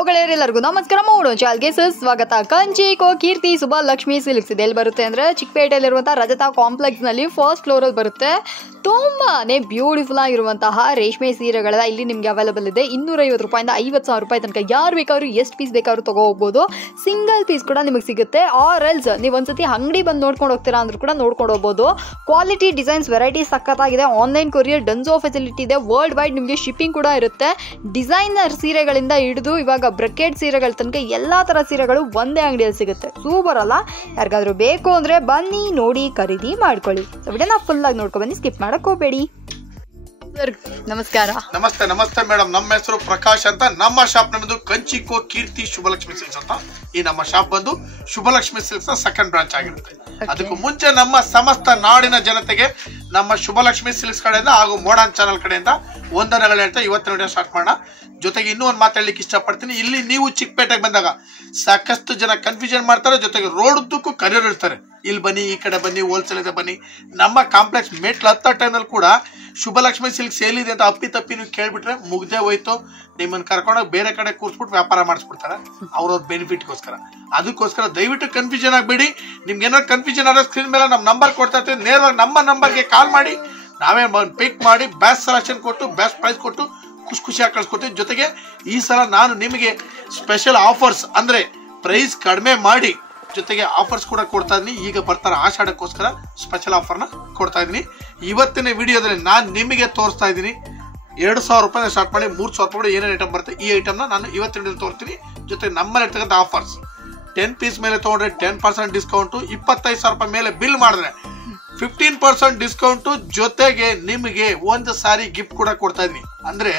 ಎಲ್ಲರಿಗೂ ನಮಸ್ಕಾರ. ಮಾಡೋಣ ಚಾಲ್ಗೆ ಸ್ವಾಗತ. ಕಂಚಿ ಕೀರ್ತಿ ಸುಬ್ಬಲಕ್ಷ್ಮಿ ಸಿಲ್ಕ್ಸ್ ಇದೆ. ಎಲ್ಲಿ ಬರುತ್ತೆ ಅಂದರೆ ಚಿಕ್ಕಪೇಟೆಯಲ್ಲಿರುವಂಥ ರಜತಾ ಕಾಂಪ್ಲೆಕ್ಸ್ನಲ್ಲಿ ಫಸ್ಟ್ ಫ್ಲೋರಲ್ಲಿ ಬರುತ್ತೆ. ತುಂಬಾನೇ ಬ್ಯೂಟಿಫುಲ್ ಆಗಿರುವಂತಹ ರೇಷ್ಮೆ ಸೀರೆಗಳೆಲ್ಲ ಇಲ್ಲಿ ನಿಮಗೆ ಅವೈಲೇಬಲ್ ಇದೆ. 250 ರೂಪಾಯಿಂದ 50,000 ರೂಪಾಯಿ ತನಕ ಯಾರು ಬೇಕಾದ್ರೂ ಎಷ್ಟು ಪೀಸ್ ಬೇಕಾದ್ರೂ ತಗೋ ಹೋಗ್ಬೋದು. ಸಿಂಗಲ್ ಪೀಸ್ ಕೂಡ ನಿಮಗೆ ಸಿಗುತ್ತೆ. ಆರ್ ಎಲ್ಸ್ ನೀವು ಒಂದ್ಸತಿ ಅಂಗಡಿ ಬಂದು ನೋಡ್ಕೊಂಡು ಹೋಗ್ತೀರಾ ಅಂದ್ರೂ ಕೂಡ ನೋಡ್ಕೊಂಡು ಹೋಗ್ಬೋದು. ಕ್ವಾಲಿಟಿ ಡಿಸೈನ್ಸ್ ವೆರೈಟೀಸ್ ಸಖತ್ತಾಗಿದೆ. ಆನ್ಲೈನ್ ಕೊರಿಯರ್ ಡನ್ಸೋ ಫೆಸಿಲಿಟಿ ಇದೆ. ವರ್ಲ್ಡ್ ವೈಡ್ ನಿಮಗೆ ಶಿಪ್ಪಿಂಗ್ ಕೂಡ ಇರುತ್ತೆ. ಡಿಸೈನರ್ ಸೀರೆಗಳಿಂದ ಹಿಡಿದು ಇವಾಗ ಬ್ರಕೆಟ್ ಸೀರೆಗಳ ತನಕ ಎಲ್ಲ ಥರ ಸೀರೆಗಳು ಒಂದೇ ಅಂಗಡಿಯಲ್ಲಿ ಸಿಗುತ್ತೆ. ಸೂಪರ್ ಅಲ್ಲ? ಯಾರಿಗಾದ್ರೂ ಬೇಕು ಅಂದರೆ ಬನ್ನಿ, ನೋಡಿ, ಖರೀದಿ ಮಾಡ್ಕೊಳ್ಳಿ. ವಿಡಿಯೋನ ಫುಲ್ ಆಗಿ ನೋಡ್ಕೊ ಬನ್ನಿ, ಸ್ಕಿಪ್ ಮಾಡಕ್ ಹೋಗಬೇಡಿ. ನಮಸ್ಕಾರ. ನಮಸ್ತೆ ನಮಸ್ತೆ ಮೇಡಮ್. ನಮ್ಮ ಹೆಸರು ಪ್ರಕಾಶ್ ಅಂತ. ನಮ್ಮ ಶಾಪ್ ನಮ್ಮದು ಕಂಚಿಕೋ ಕೀರ್ತಿ ಶುಭಲಕ್ಷ್ಮಿ ಸಿಲ್ಕ್ಸ್ ಅಂತ. ಈ ನಮ್ಮ ಶಾಪ್ ಬಂದು ಶುಭಲಕ್ಷ್ಮಿ ಸಿಲ್ಕ್ಸ್ ನ ಸೆಕೆಂಡ್ ಬ್ರಾಂಚ್ ಆಗಿರುತ್ತೆ. ಅದಕ್ಕೂ ಮುಂಚೆ ನಮ್ಮ ಸಮಸ್ತ ನಾಡಿನ ಜನತೆಗೆ ನಮ್ಮ ಶುಭಲಕ್ಷ್ಮಿ ಸಿಲ್ಕ್ಸ್ ಕಡೆಯಿಂದ ಹಾಗೂ ಮೋಡರ್ನ್ ಚಾನಲ್ ಕಡೆಯಿಂದ ವಂದನೆಗಳು ಹೇಳ್ತಾ ಇವತ್ತಿನ ವಿಡಿಯೋ ಸ್ಟಾರ್ಟ್ ಮಾಡೋಣ. ಜೊತೆಗೆ ಇನ್ನೂ ಒಂದು ಮಾತಾಡ್ಲಿಕ್ಕೆ ಇಷ್ಟಪಡ್ತೀನಿ. ಇಲ್ಲಿ ನೀವು ಚಿಕ್ಕಪೇಟೆಗೆ ಬಂದಾಗ ಸಾಕಷ್ಟು ಜನ ಕನ್ಫ್ಯೂಷನ್ ಮಾಡ್ತಾರೆ. ಜೊತೆಗೆ ರೋಡ್ ಉದ್ದಕ್ಕೂ ಕರಿಯರ್ ಇರ್ತಾರೆ, ಇಲ್ಲಿ ಬನ್ನಿ, ಈ ಕಡೆ ಬನ್ನಿ, ಹೋಲ್ಸೇಲ್ ಇದೆ ಬನ್ನಿ. ನಮ್ಮ ಕಾಂಪ್ಲೆಕ್ಸ್ ಮೆಟ್ಲು ಹತ್ತ ಟೈಮ್ನಲ್ಲಿ ಕೂಡ ಶುಭಲಕ್ಷ್ಮಿ ಸಿಲ್ಕ್ ಸೇಲ್ ಇದೆ ಅಂತ ಅಪ್ಪಿ ತಪ್ಪಿ ನೀವು ಕೇಳ್ಬಿಟ್ರೆ ಮುಗ್ದೇ ಹೋಯ್ತು. ನಿಮ್ಮನ್ನು ಕರ್ಕೊಂಡೋಗಿ ಬೇರೆ ಕಡೆ ಕೂರಿಸ್ಬಿಟ್ಟು ವ್ಯಾಪಾರ ಮಾಡಿಸ್ಬಿಡ್ತಾರೆ ಅವ್ರವ್ರ ಬೆನಿಫಿಟ್ಗೋಸ್ಕರ. ಅದಕ್ಕೋಸ್ಕರ ದಯವಿಟ್ಟು ಕನ್ಫ್ಯೂಷನ್ ಆಗಬೇಡಿ. ನಿಮ್ಗೆ ಏನಾದ್ರು ಕನ್ಫ್ಯೂಷನ್ ಆದ್ರೆ ಸ್ಕ್ರೀನ್ ಮೇಲೆ ನಮ್ಮ ನಂಬರ್ ಕೊಡ್ತಾ ಇರ್ತೀವಿ. ನೇರವಾಗಿ ನಮ್ಮ ನಂಬರ್ಗೆ ಕಾಲ್ ಮಾಡಿ, ನಾವೇ ಪಿಕ್ ಮಾಡಿ ಬೆಸ್ಟ್ ಸೆಲೆಕ್ಷನ್ ಕೊಟ್ಟು ಬೆಸ್ಟ್ ಪ್ರೈಸ್ ಕೊಟ್ಟು ಖುಷಿಯಾಗಿ ಕಳ್ಸ್ಕೊಡ್ತೀವಿ. ಜೊತೆಗೆ ಈ ಸಲ ನಾನು ನಿಮಗೆ ಸ್ಪೆಷಲ್ ಆಫರ್ಸ್ ಅಂದ್ರೆ ಪ್ರೈಸ್ ಕಡಿಮೆ ಮಾಡಿ ಜೊತೆಗೆ ಆಫರ್ಸ್ ಕೂಡ ಕೊಡ್ತಾ ಇದೀನಿ. ಈಗ ಬರ್ತಾರೆ ಆಷಾಢಕ್ಕೋಸ್ಕರ ಸ್ಪೆಷಲ್ ಆಫರ್ನ ಕೊಡ್ತಾ ಇದೀನಿ. ಇವತ್ತಿನ ವಿಡಿಯೋದಲ್ಲಿ ನಾನು ನಿಮಗೆ ತೋರಿಸ್ತಾ ಇದ್ದೀನಿ 2,000 ರೂಪಾಯಿ ಸ್ಟಾರ್ಟ್ ಮಾಡಿ 3,000 ರೂಪಾಯಿ ಏನೇನು ಐಟಮ್ ಬರುತ್ತೆ ಈ ಐಟಮ್ನ ನಾನು ಇವತ್ತಿನ ವಿಡಿಯೋ ತೋರಿಸ್ತೀನಿ. ಜೊತೆಗೆ ನಮ್ಮಲ್ಲಿ ಇರ್ತಕ್ಕಂಥ ಆಫರ್ಸ್ 10 ಪೀಸ್ ಮೇಲೆ ತೊಗೊಂಡ್ರೆ 10% ಡಿಸ್ಕೌಂಟು, 25,000 ರೂಪಾಯಿ ಮೇಲೆ ಬಿಲ್ ಮಾಡಿದ್ರೆ 15% ಡಿಸ್ಕೌಂಟು, ಜೊತೆಗೆ ನಿಮಗೆ ಒಂದು ಸಾರಿ ಗಿಫ್ಟ್ ಕೂಡ ಕೊಡ್ತಾ ಇದೀನಿ. ಅಂದ್ರೆ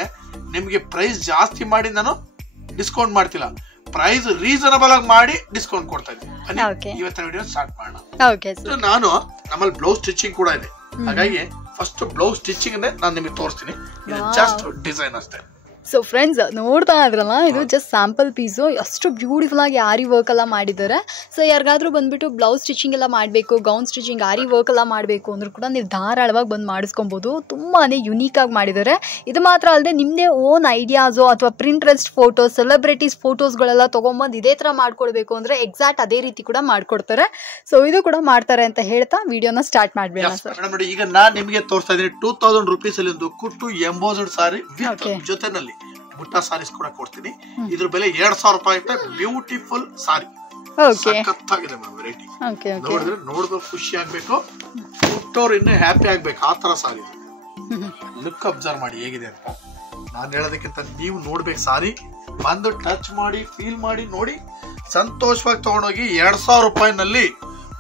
ನಿಮಗೆ ಪ್ರೈಸ್ ಜಾಸ್ತಿ ಮಾಡಿ ನಾನು ಡಿಸ್ಕೌಂಟ್ ಮಾಡ್ತಿಲ್ಲ, ಪ್ರೈಸ್ ರೀಸನಬಲ್ ಆಗಿ ಮಾಡಿ ಡಿಸ್ಕೌಂಟ್ ಕೊಡ್ತಾ ಇದ್ದೀನಿ. ಇವತ್ತಿನ ವಿಡಿಯೋ ಸ್ಟಾರ್ಟ್ ಮಾಡೋಣ. ನಾನು ನಮ್ಮಲ್ಲಿ ಬ್ಲೌಸ್ ಸ್ಟಿಚಿಂಗ್ ಕೂಡ ಇದೆ. ಹಾಗಾಗಿ ಫಸ್ಟ್ ಬ್ಲೌಸ್ ಸ್ಟಿಚಿಂಗ್ ನಾನು ನಿಮಗೆ ತೋರಿಸ್ತೀನಿ. ಜಸ್ಟ್ ಡಿಸೈನ್ ಅಷ್ಟೇ. ಸೊ ಫ್ರೆಂಡ್ಸ್, ನೋಡ್ತಾ ಇದ್ರಲ್ಲ, ಇದು ಜಸ್ಟ್ ಸ್ಯಾಂಪಲ್ ಪೀಸು. ಅಷ್ಟು ಬ್ಯೂಟಿಫುಲ್ ಆಗಿ ಆರಿ ವರ್ಕ್ ಎಲ್ಲ ಮಾಡಿದ್ದಾರೆ. ಸೊ ಯಾರಿಗಾದ್ರೂ ಬಂದ್ಬಿಟ್ಟು ಬ್ಲೌಸ್ ಸ್ಟಿಚಿಂಗ್ ಎಲ್ಲ ಮಾಡಬೇಕು, ಗೌನ್ ಸ್ಟಿಚಿಂಗ್, ಆರಿ ವರ್ಕ್ ಎಲ್ಲ ಮಾಡಬೇಕು ಅಂದ್ರೂ ಕೂಡ ನೀವು ಧಾರಾಳವಾಗಿ ಬಂದು ಮಾಡಿಸ್ಕೊಬೋದು. ತುಂಬಾ ಯುನೀಕ್ ಆಗಿ ಮಾಡಿದ್ದಾರೆ. ಇದು ಮಾತ್ರ ಅಲ್ಲದೆ ನಿಮ್ಮದೇ ಓನ್ ಐಡಿಯಾಸು ಅಥವಾ ಪ್ರಿಂಟ್ರೆಸ್ಟ್ ಫೋಟೋಸ್, ಸೆಲೆಬ್ರಿಟೀಸ್ ಫೋಟೋಸ್ಗಳೆಲ್ಲ ತೊಗೊಂಬಂದು ಇದೇ ಥರ ಮಾಡ್ಕೊಡ್ಬೇಕು ಅಂದರೆ ಎಕ್ಸಾಕ್ಟ್ ಅದೇ ರೀತಿ ಕೂಡ ಮಾಡ್ಕೊಡ್ತಾರೆ. ಸೊ ಇದು ಕೂಡ ಮಾಡ್ತಾರೆ ಅಂತ ಹೇಳ್ತಾ ವಿಡಿಯೋನ ಸ್ಟಾರ್ಟ್ ಮಾಡಬೇಡ ಸರ್. ನೋಡಿ, ಈಗ ನಾನು ನಿಮಗೆ ತೋರಿಸ್ತಾ ಇದ್ದೀನಿ 2,000 ರೂಪೀಸ್ ಅಲ್ಲಿ ಒಂದು ಕುಟ್ಟು ಎಂಬೋಸ್ಡ್ ಸಾರಿ ಜೊತೆನಲ್ಲಿ ಬುಟ್ಟ ಸಾರೀಸ್ ಕೂಡ ಕೊಡ್ತೀನಿ. ಇದ್ರ ಬೆಲೆ 2,000 ರೂಪಾಯಿ. ಬ್ಯೂಟಿಫುಲ್ ಸಾರಿ, ಸಖತ್ತಾಗಿದೆ ವೆರೈಟಿ. ನೋಡಿದ್ರೆ ನೋಡಿದ್ರೆ ಖುಷಿ ಆಗ್ಬೇಕು, ಹುಟ್ಟೋರು ಇನ್ನೂ ಹ್ಯಾಪಿ ಆಗ್ಬೇಕು, ಆ ತರ ಸಾರಿ. ಲುಕ್ ಅಬ್ಸರ್ವ್ ಮಾಡಿ ಹೇಗಿದೆ ಅಂತ. ನಾನು ಹೇಳೋದಕ್ಕಿಂತ ನೀವು ನೋಡ್ಬೇಕು. ಸಾರಿ ಬಂದು ಟಚ್ ಮಾಡಿ, ಫೀಲ್ ಮಾಡಿ, ನೋಡಿ ಸಂತೋಷವಾಗಿ ತಗೊಂಡೋಗಿ 2,000 ರೂಪಾಯಿನಲ್ಲಿ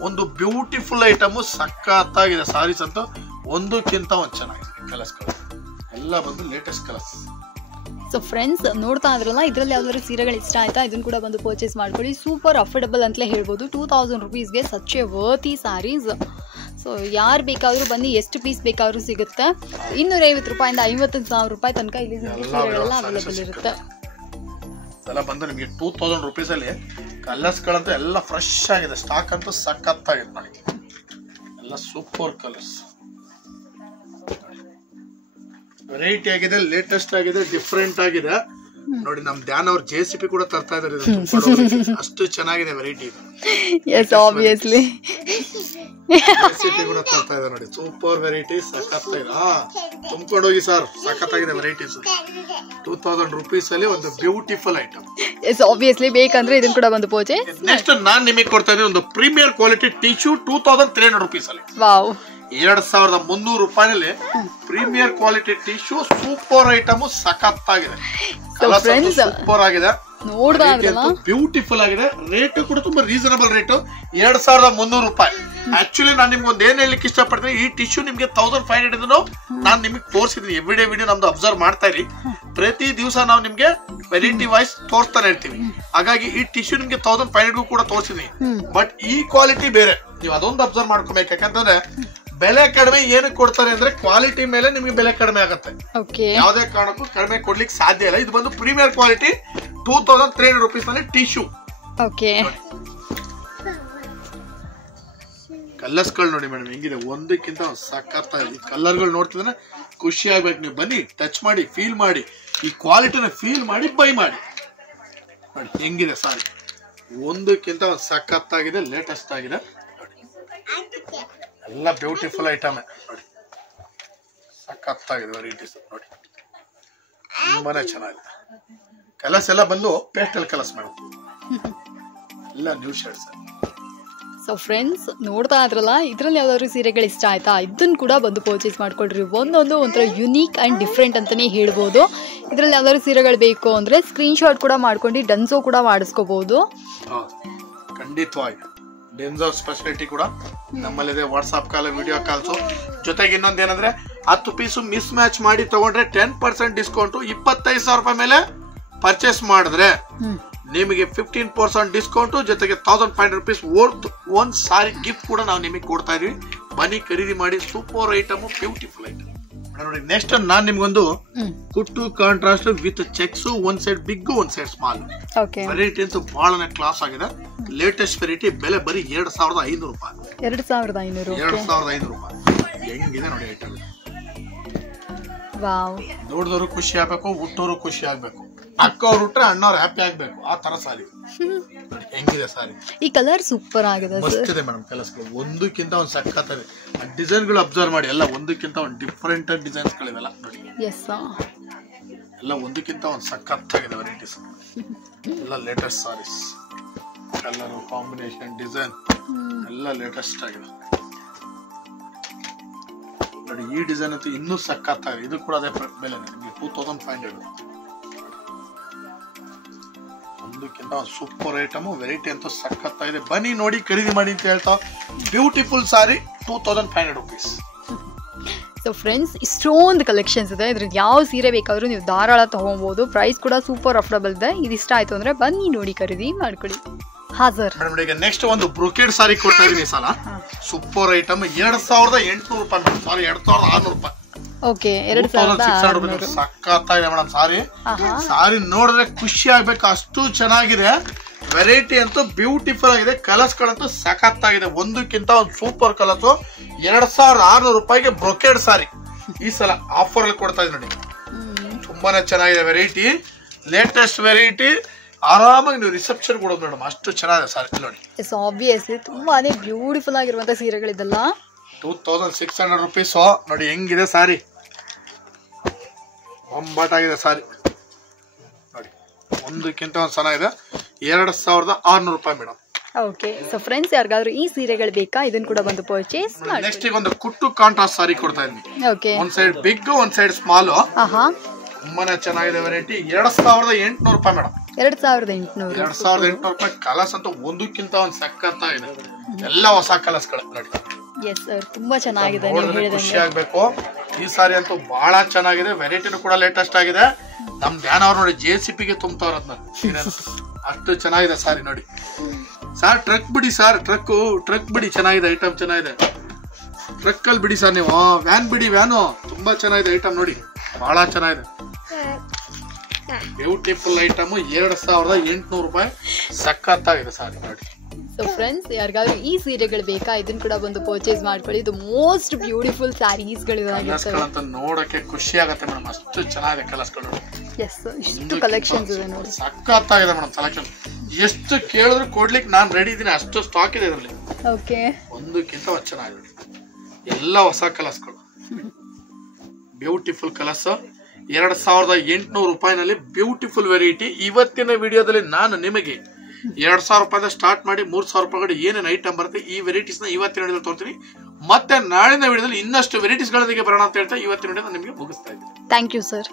ಒಂದು ಬ್ಯೂಟಿಫುಲ್ ಐಟಮ್. ಸಖತ್ತಾಗಿದೆ ಸಾರೀಸ್ ಅಂತ, ಒಂದಕ್ಕಿಂತ ಒಂದು ಚೆನ್ನಾಗಿದೆ. ಕಲರ್ಸ್ಗಳು ಎಲ್ಲ ಬಂದು ಲೇಟೆಸ್ಟ್ ಕಲರ್ಸ್. ಸೊ ಫ್ರೆಂಡ್ಸ್, ನೋಡ್ತಾ ಇದ್ರಲ್ಲ, ಇದರಲ್ಲಿ ಯಾವ್ದಾದ್ರು ಸೀರೆಗಳು ಇಷ್ಟ ಆಯ್ತಾ ಇದನ್ನು ಕೂಡ ಬಂದು ಪರ್ಚೇಸ್ ಮಾಡ್ಕೊಳ್ಳಿ. ಸೂಪರ್ ಅಫೋರ್ಡಬಲ್ ಅಂತಲೇ ಹೇಳ್ಬೋದು. 2,000 ರೂಪೀಸ್ಗೆ ಸಚ್ ಎ ವರ್ತಿ ಸ್ಯಾರೀಸ್. ಸೊ ಯಾರು ಬೇಕಾದರೂ ಬನ್ನಿ, ಎಷ್ಟು ಪೀಸ್ ಬೇಕಾದ್ರೂ ಸಿಗುತ್ತೆ. 250 ರೂಪಾಯಿಂದ 50,000 ರೂಪಾಯಿ ತನಕ ಇಲ್ಲಿ ಸೀರೆಗಳೆಲ್ಲ ಅವೈಲೇಬಲ್ ಇರುತ್ತೆ. ಎಲ್ಲ ಬಂದು ನಿಮಗೆ 2,000 ರೂಪೀಸಲ್ಲಿ ಕಲರ್ಸ್ಗಳಂತೂ ಎಲ್ಲ ಫ್ರೆಶ್ ಆಗಿದೆ. ಸ್ಟಾಕ್ ಅಂತೂ ಸಖತ್ತಾಗಿದೆ ನೋಡಿ, ಎಲ್ಲ ಸೂಪರ್ ಕಲರ್ಸ್, ವೆರೈಟಿ ಆಗಿದೆ, ಲೇಟೆಸ್ಟ್ ಆಗಿದೆ, ಡಿಫ್ರೆಂಟ್ ಆಗಿದೆ. ನೋಡಿ, ನಮ್ ಧ್ಯಾನ್ ಅವ್ರ JCP ಕೂಡ ತರ್ತಾ ಇದಾರೆ. ಅಷ್ಟು ಚೆನ್ನಾಗಿದೆ ವೆರೈಟಿ. ಆಬ್ವಿಯಸ್ಲಿ JCP ಕೂಡ ತರ್ತಾ ಇದ್ದಾರೆ ನೋಡಿ. ಸೂಪರ್ ವೆರೈಟಿ, ಸಖತ್ತಾಗಿದೆ. ತುಂಬ್ಕೊಂಡು ಹೋಗಿ ಸರ್, ಸಖತ್ತಾಗಿದೆ ವೆರೈಟೀಸ್. 2,000 ರೂಪೀಸ್ ಅಲ್ಲಿ ಒಂದು ಬ್ಯೂಟಿಫುಲ್ ಐಟಮ್. ಆಬ್ವಿಯಸ್ಲಿ ಬೇಕಂದ್ರೆ ಇದನ್ನ ಕೂಡ ಬಂದು ಪೂಜೆ. ನೆಕ್ಸ್ಟ್ ನಾನ್ ನಿಮಗೆ ಕೊಡ್ತಾ ಇದ್ದೀನಿ ಒಂದು ಪ್ರೀಮಿಯರ್ ಕ್ವಾಲಿಟಿ ಟಿಶ್ಯೂ 2,300 ರೂಪೀಸ್ ಅಲ್ಲಿ. ವಾವ್, 2,300 ರೂಪಾಯಿನಲ್ಲಿ premier quality tissue super item. ಸಖತ್ತಾಗಿದೆ, ಸೂಪರ್ ಆಗಿದೆ, ಬ್ಯೂಟಿಫುಲ್ ಆಗಿದೆ. ರೇಟ್ ಕೂಡ ತುಂಬಾ ರೀಸನಬಲ್ ರೇಟ್, 2,300 ರೂಪಾಯಿ. ಆಕ್ಚುಲಿ ನಾನು ನಿಮ್ಗೆ ಒಂದು ಏನ್ ಹೇಳಲಿಕ್ಕೆ ಇಷ್ಟಪಡ್ತೀನಿ, ಈ ಟಿಶ್ಯೂ ನಿಮ್ಗೆ 1,500 ನಾನು ನಿಮಗೆ ತೋರಿಸಿದೀನಿ. ಎವ್ರಿಡೇ ವಿಡಿಯೋ ನಮ್ದು ಅಬ್ಸರ್ವ್ ಮಾಡ್ತಾ ಇರಿ. ಪ್ರತಿ ದಿವಸ ನಾವು ನಿಮ್ಗೆ ವೆರೈಟಿ ವೈಸ್ ತೋರಿಸ್ತಾನೆ ಇರ್ತೀವಿ. ಹಾಗಾಗಿ ಈ ಟಿಶ್ಯೂ ನಿಮ್ಗೆ 1,500 ಕೂಡ ತೋರಿಸಿದೀನಿ. ಬಟ್ ಈ ಕ್ವಾಲಿಟಿ ಬೇರೆ, ನೀವು ಅದೊಂದು ಅಬ್ಸರ್ವ್ ಮಾಡ್ಕೋಬೇಕು. ಯಾಕಂತಂದ್ರೆ ಬೆಲೆ ಕಡಿಮೆ ಏನಕ್ಕೆ ಕೊಡ್ತಾರೆ ಅಂದ್ರೆ ಕ್ವಾಲಿಟಿ ಮೇಲೆ ನಿಮ್ಗೆ ಬೆಲೆ ಕಡಿಮೆ ಆಗುತ್ತೆ. ಯಾವುದೇ ಕಾರಣಕ್ಕೂ ಕಡಿಮೆ ಕೊಡ್ಲಿಕ್ಕೆ ಸಾಧ್ಯ ಇಲ್ಲ. ಇದು ಬಂದು ಪ್ರೀಮಿಯರ್ ಕ್ವಾಲಿಟಿ 2,300 ರೂಪೀಸ್ ನಲ್ಲಿ ಟಿಶ್ಯೂ. ಕಲರ್ಸ್ಗಳು ನೋಡಿ ಮೇಡಮ್ ಹೆಂಗಿದೆ, ಒಂದಕ್ಕಿಂತ ಸಖತ್ತಾಗಿದೆ. ಕಲರ್ಗಳು ನೋಡ್ತಿದ್ರೆ ಖುಷಿ ಆಗ್ಬೇಕು. ನೀವು ಬನ್ನಿ, ಟಚ್ ಮಾಡಿ, ಫೀಲ್ ಮಾಡಿ, ಈ ಕ್ವಾಲಿಟಿನ ಫೀಲ್ ಮಾಡಿ, ಬೈ ಮಾಡಿ. ನೋಡಿ ಹೆಂಗಿದೆ ಸಾರಿ, ಒಂದಕ್ಕಿಂತ ಒಂದು ಸಖತ್ತಾಗಿದೆ, ಲೇಟೆಸ್ಟ್ ಆಗಿದೆ ನೋಡಿ. ಎಲ್ಲ ಬ್ಯೂಟಿಫುಲ್ ಐಟಮ್ ನೋಡಿ, ಸಖತ್ತಾಗಿದೆ ವೆರೈಟೀಸ್ ನೋಡಿ, ತುಂಬಾನೇ ಚೆನ್ನಾಗಿದೆ. ಕಲರ್ಸ್ ಎಲ್ಲ ಬಂದು ಪೇಸ್ಟಲ್ ಕಲರ್ಸ್ ಮೇಡಮ್, ಎಲ್ಲ ನ್ಯೂ ಶೇಡ್ಸ್. ಸೊ ಫ್ರೆಂಡ್ಸ್ ನೋಡ್ತಾ ಇದ್ರಲ್ಲ, ಇದರಲ್ಲಿ ಯಾವ್ದಾದ್ರು ಸೀರೆಗಳು ಇಷ್ಟ ಆಯ್ತಾ, ಇದನ್ನು ಕೂಡ ಬಂದು ಪರ್ಚೇಸ್ ಮಾಡ್ಕೊಳ್ರಿ. ಒಂದೊಂದು ಒಂಥರ ಯುನೀಕ್ ಆ್ಯಂಡ್ ಡಿಫ್ರೆಂಟ್ ಅಂತಲೇ ಹೇಳ್ಬೋದು. ಇದರಲ್ಲಿ ಯಾವ್ದಾದ್ರು ಸೀರೆಗಳು ಬೇಕು ಅಂದರೆ ಸ್ಕ್ರೀನ್ಶಾಟ್ ಕೂಡ ಮಾಡ್ಕೊಂಡು ಡನ್ಸೋ ಕೂಡ ಮಾಡಿಸ್ಕೋಬಹುದು. ಖಂಡಿತವಾಗಿ ಡೆನ್ಸೋ ಸ್ಪೆಷಾಲಿಟಿ ಕೂಡ ನಮ್ಮಲ್ಲಿದೆ. ವಾಟ್ಸಾಪ್ ಕಾಲ್, ವಿಡಿಯೋ ಕಾಲ್ಸು. ಜೊತೆಗೆ ಇನ್ನೊಂದೇನಂದ್ರೆ 10 ಪೀಸು ಮಿಸ್ ಮ್ಯಾಚ್ ಮಾಡಿ ತಗೊಂಡ್ರೆ 10% ಡಿಸ್ಕೌಂಟು. 25,000 ರೂಪಾಯಿ ಮೇಲೆ ಪರ್ಚೇಸ್ ಮಾಡಿದ್ರೆ ನಿಮಗೆ 15% ಡಿಸ್ಕೌಂಟು, ಜೊತೆಗೆ 1500 ರೂಪೀಸ್ ವರ್ತ್ ಒಂದ್ ಸಾರಿ ಗಿಫ್ಟ್ ಕೂಡ ನಾವು ನಿಮಗೆ ಕೊಡ್ತಾ ಇದೀವಿ. ಬನ್ನಿ ಖರೀದಿ ಮಾಡಿ, ಸೂಪರ್ ಐಟಮ್, ಬ್ಯೂಟಿಫುಲ್ ಐಟಮ್ ನೋಡಿ. ನೆಕ್ಸ್ಟ್ ನಾನ್ ನಿಮ್ಗೊಂದು ಕುಟ್ಟು ಕಾಂಟ್ರಾಸ್ಟ್ ವಿತ್ ಚೆಕ್ಸ್, ಒಂದ್ ಸೈಡ್ ಬಿಗ್ ಒಂದ್ ಸೈಡ್ ಸ್ಮಾಲ್ ವೆರೈಟಿ ಅಂತೂ ಬಹಳನೇ ಕ್ಲಾಸ್ ಆಗಿದೆ. ಲೇಟೆಸ್ಟ್ ವೆರೈಟಿ, ಬೆಲೆ ಬರೀ 2,500 ರೂಪಾಯಿ. 2,500 ರೂಪಾಯಿ. ಹೆಂಗಿದೆ ನೋಡಿ ಐಟಮ್. ನೋಡಿದವರು ಖುಷಿ ಆಗ್ಬೇಕು, ಹುಟ್ಟೋರು ಖುಷಿ ಆಗ್ಬೇಕು, ಅಕ್ಕವ್ರು ಹುಟ್ರೆ ಅಣ್ಣವ್ರು ಹ್ಯಾಪಿ ಆಗ್ಬೇಕು, ಆ ತರ ಸಾರಿ ಹೆಂಗಿದೆ ಸಾರಿ. ಈ ಕಲರ್ ಸೂಪರ್ ಆಗಿದೆ, ಮಸ್ತ್ ಇದೆ ಮೇಡಮ್. ಕಲರ್ಸ್ಗಳು ಒಂದಕ್ಕಿಂತ ಒಂದು ಸಖತ್ತಾಗಿದೆ. ಡಿಸೈನ್ ಗಳು ಅಬ್ಸರ್ವ್ ಮಾಡಿ, ಎಲ್ಲ ಒಂದಕ್ಕಿಂತ ಒಂದು ಡಿಫ್ರೆಂಟ್ ಡಿಸೈನ್ಸ್ ಗಳಿವೆಲ್ಲ ನೋಡಿ. ಎಲ್ಲ ಒಂದಕ್ಕಿಂತ ಒಂದು ಸಖತ್ತಾಗಿದೆ ವೆರೈಟೀಸ್. ಎಲ್ಲ latest saris, colour combination, design ಎಲ್ಲ ಲೇಟೆಸ್ಟ್ ಆಗಿದೆ ನೋಡಿ. ಈ ಡಿಸೈನ್ ಅಂತೂ ಇನ್ನೂ ಸಖತ್ತಾಗಿದೆ. ಇದು ಕೂಡ ಅದೇ ಬೆಲೆ ನಿಮಗೆ 2,500. ಒಂದಕ್ಕಿಂತ ಒಂದು ಸೂಪರ್ ಐಟಮ್, ವೆರೈಟಿ ಅಂತೂ ಸಖತ್ತಾಗಿದೆ. ಬನ್ನಿ ನೋಡಿ ಖರೀದಿ ಮಾಡಿ ಅಂತ ಹೇಳ್ತಾ, ಬ್ಯೂಟಿಫುಲ್ ಸಾರಿ 2,500 ರೂಪೀಸ್. ಸೊ ಫ್ರೆಂಡ್ಸ್, ಇಷ್ಟೊಂದು ಕಲೆಕ್ಷನ್ಸ್ ಇದೆ. ಇದ್ರಲ್ಲಿ ಯಾವ ಸೀರೆ ಬೇಕಾದ್ರೂ ನೀವು ಧಾರಾಳ ತಗೊಬಹುದು. ಪ್ರೈಸ್ ಕೂಡ ಸೂಪರ್ ಅಫೋರ್ಡಬಲ್ ಇದೆ. ಇದು ಇಷ್ಟ ಆಯ್ತು ಅಂದ್ರೆ ಬನ್ನಿ ನೋಡಿ ಖರೀದಿ ಮಾಡ್ಕೊಳ್ಳಿ. ಹಾ ಸರ್, ಮೇಡಮ್ ಈಗ ನೆಕ್ಸ್ಟ್ ಒಂದು ಬ್ರೊಕೇಡ್ ಸಾರಿ ಕೊಡ್ತಾ ಇದೀನಿ ಸಲ. ಸೂಪರ್ ಐಟಮ್, 2,800 ರೂಪಾಯಿ ಮೇಡಮ್. ಸಾರಿ 2,600 ರೂಪಾಯಿ. ಓಕೆ, 2,600 ರೂಪಾಯಿ. ಸಖತ್ತಾಗಿದೆ ಮೇಡಮ್ ಸಾರಿ. ಸಾರಿ ನೋಡಿದ್ರೆ ಖುಷಿ ಆಗ್ಬೇಕು, ಅಷ್ಟು ಚೆನ್ನಾಗಿದೆ. ವೆರೈಟಿ ಅಂತೂ ಬ್ಯೂಟಿಫುಲ್ ಆಗಿದೆ. ಕಲರ್ಸ್ ಗಳಂತೂ ಸಖತ್ತಾಗಿದೆ. ಒಂದಕ್ಕಿಂತ ಒಂದು ಸೂಪರ್ ಕಲರ್ಸ್. 2,600 ರೂಪಾಯಿಗೆ ಬ್ರೊಕೇಡ್ ಸಾರಿ ಈ ಸಲ ಆಫರ್ ಅಲ್ಲಿ ಕೊಡ್ತಾ ಇದ್ದೀನಿ ನೋಡಿ. ತುಂಬಾನೇ ಚೆನ್ನಾಗಿದೆ ವೆರೈಟಿ, ಲೇಟೆಸ್ಟ್ ವೆರೈಟಿ. ಆರಾಮಾಗಿ ನೀವು ರಿಸೆಪ್ಷನ್ ಕೊಡೋದು ಮೇಡಮ್, ಅಷ್ಟು ಚೆನ್ನಾಗಿದೆ ಸಾರಿ ನೋಡಿ. ಆಬ್ವಿಯಸ್ಲಿ ತುಂಬಾನೇ ಬ್ಯೂಟಿಫುಲ್ ಆಗಿರುವಂತ ಸೀರೆಗಳಿದೆಲ್ಲ. 2,600 ರೂಪೀಸ್ ನೋಡಿ ಹೆಂಗಿದೆ ಸಾರಿ. ಒಂಬತ್ತಾಗಿದೆ ಸಾರಿ ನೋಡಿ, ಒಂದಕ್ಕಿಂತ ಒಂದು ಚೆನ್ನಾಗಿದೆ. 2,600 ರೂಪಾಯಿ ಮೇಡಮ್. ಓಕೆ, ಸೊ ಫ್ರೆಂಡ್ಸ್ ಯಾರಿಗಾದ್ರೂ ಈ ಸೀರೆಗಳು ಬೇಕಾ, ಇದನ್ನ ಕೂಡ ಬಂದು ಪರ್ಚೇಸ್ ಮಾಡಿ. ನೆಕ್ಸ್ಟ್ ಈಗ ಒಂದು ಕುಟ್ಟು ಕಾಂಟ್ರಾಸ್ಟ್ ಸಾರಿ ಕೊಡ್ತಾ ಇದ್ದೀನಿ. ಓಕೆ, ಒಂದ್ ಸೈಡ್ ಬಿಗ್, ಒಂದ್ ಸೈಡ್ ಸ್ಮಾಲ್. ತುಂಬಾನೇ ಚೆನ್ನಾಗಿದೆ ವೆರೈಟಿ. 2,800 ರೂಪಾಯಿ ಮೇಡಮ್. 2,800 ರೂಪಾಯಿ. ಕಲರ್ಸ್ ಅಂತ ಒಂದಕ್ಕಿಂತ ಒಂದು ಸಖತ್ತಾಗಿದೆ. ಎಲ್ಲ ಹೊಸ ಕಲರ್ಸ್ ಗಳು ನೋಡಿ. ಎಸ್ ಸರ್, ತುಂಬಾ ಚೆನ್ನಾಗಿದೆ. ಖುಷಿ ಆಗ್ಬೇಕು. ಈ ಸಾರಿ ಅಂತೂ ಬಹಳ ಚೆನ್ನಾಗಿದೆ. ವೆರೈಟಿನೂ ಕೂಡ ಲೇಟೆಸ್ಟ್ ಆಗಿದೆ. ನಮ್ ಧ್ಯಾನ ಅವ್ರು ನೋಡಿ JCP ಗೆ ತುಂಬ್ತಾವ್ರ ಅದನ್ನ, ಅಷ್ಟು ಚೆನ್ನಾಗಿದೆ ಸಾರಿ ನೋಡಿ. ಸರ್ ಟ್ರಕ್ ಬಿಡಿ ಸರ್, ಟ್ರಕ್ ಬಿಡಿ, ಚೆನ್ನಾಗಿದೆ ಐಟಮ್, ಚೆನ್ನಾಗಿದೆ. ಟ್ರಕ್ ಅಲ್ಲಿ ಬಿಡಿ ಸರ್ ನೀವು, ವ್ಯಾನ್ ಬಿಡಿ, ವ್ಯಾನು ತುಂಬಾ ಚೆನ್ನಾಗಿದೆ ಐಟಮ್ ನೋಡಿ, ಬಹಳ ಚೆನ್ನಾಗಿದೆ. Beautiful item. 2,800 ರೂಪಾಯಿ. ಸಖತ್ತಾಗಿದೆ ಸಾರಿ ನೋಡಿ. ಸೊ ಫ್ರೆಂಡ್ಸ್ ಯಾರಿಗಾದ್ರೂ ಈ ಸೀರೆಗಳು ಬೇಕಾ, ಇದನ್ನ ಕೂಡ ಬಂದು ಪರ್ಚೇಸ್ ಮಾಡ್ಕೊಳ್ಳಿ. ಇದು ಮೋಸ್ಟ್ ಬ್ಯೂಟಿಫುಲ್ ಸ್ಯಾರೀಸ್ಗಳಿದಾಗಿರ್ತವೆ. ನೋಡಕ್ಕೆ ಖುಷಿ ಆಗುತ್ತೆ ಮೇಡಮ್, ಅಷ್ಟು ಚೆನ್ನಾಗಿದೆ ಕಲರ್ಸ್ಗಳು. ಎಸ್, ಇಷ್ಟು ಕಲೆಕ್ಷನ್ಸ್ ಇದೆ ನೋಡಿ. ಸಖತ್ತಾಗಿದೆ ಮೇಡಮ್ ಕಲೆಕ್ಷನ್. ಎಷ್ಟು ಕೇಳಿದ್ರು ಕೊಡ್ಲಿಕ್ಕೆ ನಾನು ರೆಡಿ ಇದ್ದೀನಿ, ಅಷ್ಟು ಸ್ಟಾಕ್ ಇದೆ ಇದರಲ್ಲಿ. ಓಕೆ, ಒಂದಕ್ಕಿಂತ ಒಂದು ಚೆನ್ನಾಗಿದೆ. ಎಲ್ಲ ಹೊಸ ಕಲರ್ಸ್ಗಳು, ಬ್ಯೂಟಿಫುಲ್ ಕಲರ್ಸ್. 2,800 ರೂಪಾಯಿನಲ್ಲಿ ಬ್ಯೂಟಿಫುಲ್ ವೆರೈಟಿ. ಇವತ್ತಿನ ವಿಡಿಯೋದಲ್ಲಿ ನಾನು ನಿಮಗೆ 2,000 ರೂಪಾಯಿಂದ ಸ್ಟಾರ್ಟ್ ಮಾಡಿ 3,000 ರೂಪಾಯಿ ಏನೇನು ಐಟಮ್ ಬರುತ್ತೆ ಈ ವೆರೈಟೀಸ್ ನ ಇವತ್ತಿನ ವಿಡಿಯೋದಲ್ಲಿ ತೋರ್ತೀನಿ. ಮತ್ತೆ ನಾಳಿನ ವಿಡಿಯೋದಲ್ಲಿ ಇನ್ನಷ್ಟು ವೆರೈಟೀಸ್ ಗಳೊಂದಿಗೆ ಬರೋಣ ಅಂತ ಹೇಳ್ತಾ ಇವತ್ತಿನ ವಿಡಿಯೋ ನಿಮಗೆ ಮುಗಿಸ್ತಾ ಇದ್ದೀನಿ. Thank you sir.